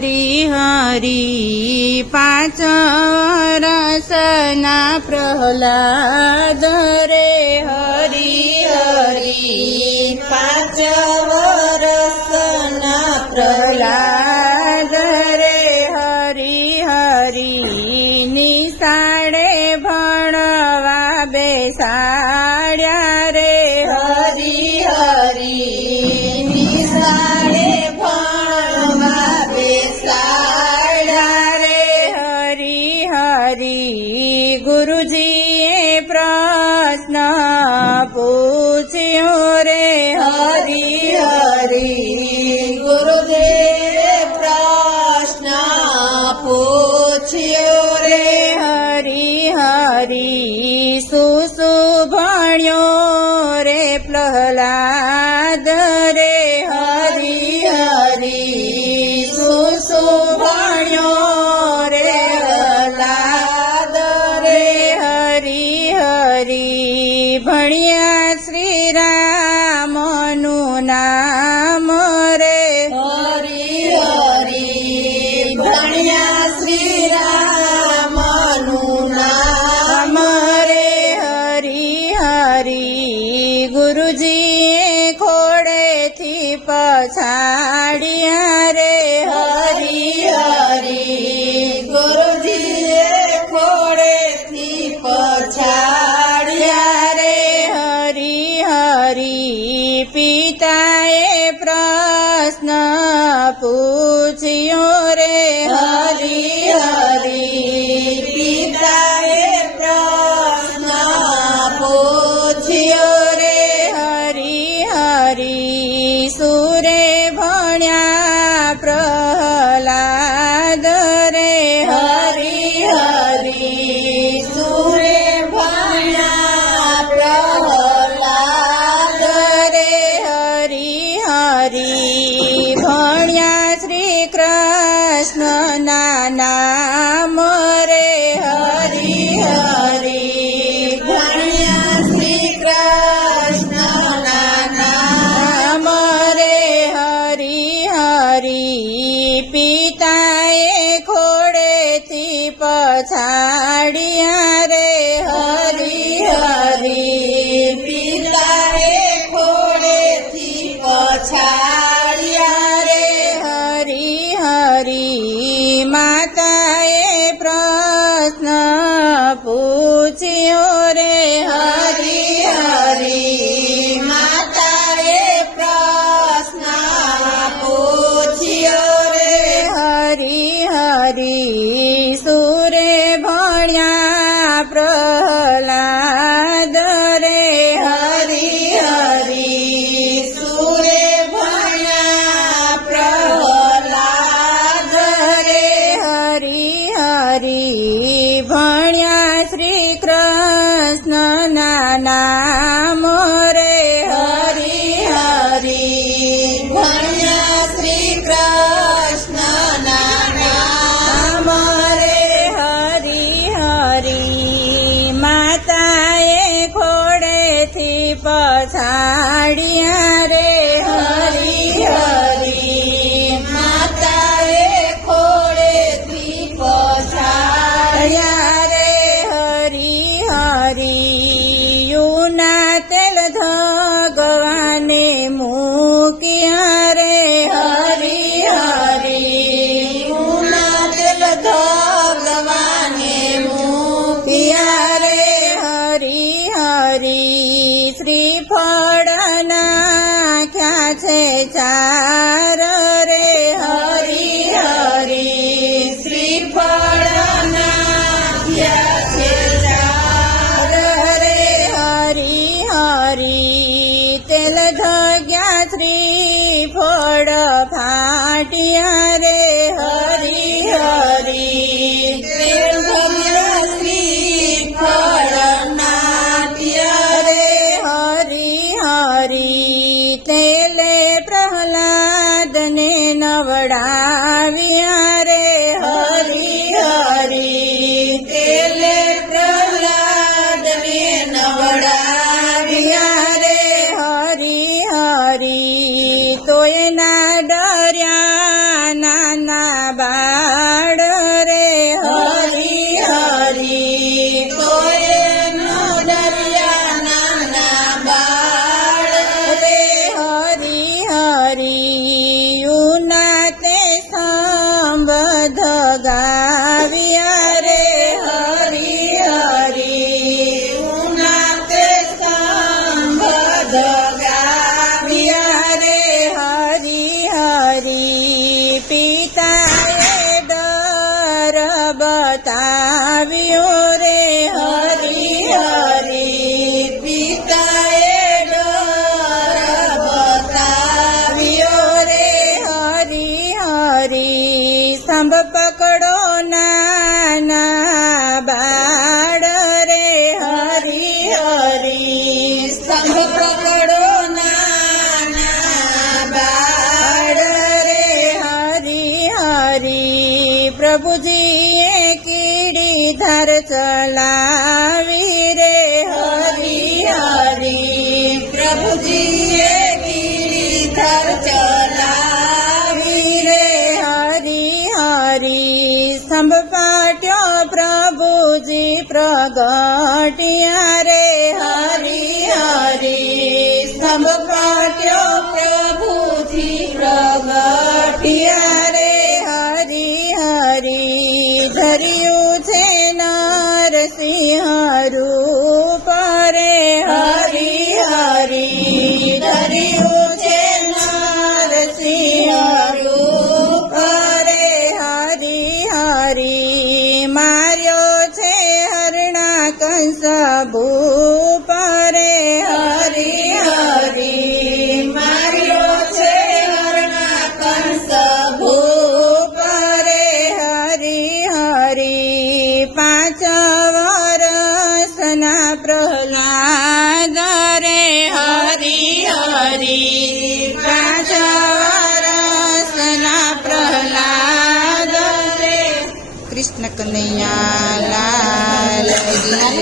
હરી હરી પાંચ રસના પ્રહલાદ રે હરી હરી પાંચ રસના પ્રહલાદ હરી હરી ગુરુદેવ પ્રશ્ન પૂછ્યો રે હરી હરી સુશુભણ્યો રે પ્રહલાદ રે હરી હરી 二三 પછાડિયા રે હરી હરી પિતા રે ખોળેથી પછાડિયા રે હરી હરી માતા શ્રીફળ નાખ્યા છે ચા બતાવ્યો રે હરી હરી, પિતાએ ડર બતાવ્યો રે હરી હરી, સંભ પકડો નાના બાળ રે હરી હરી, સંભ પકડો નાના બાળ રે હરી, પ્રભુજીએ ધાર ચલાવી રે હરી હરી. પ્રભુજીએ ધાર ચલાવી રે હરી હરી. સ્તંભ પાટ્યો પ્રભુજી પ્રગટ્યા રે હરી હરી. સ્તંભ હરી કનૈયા લાલ.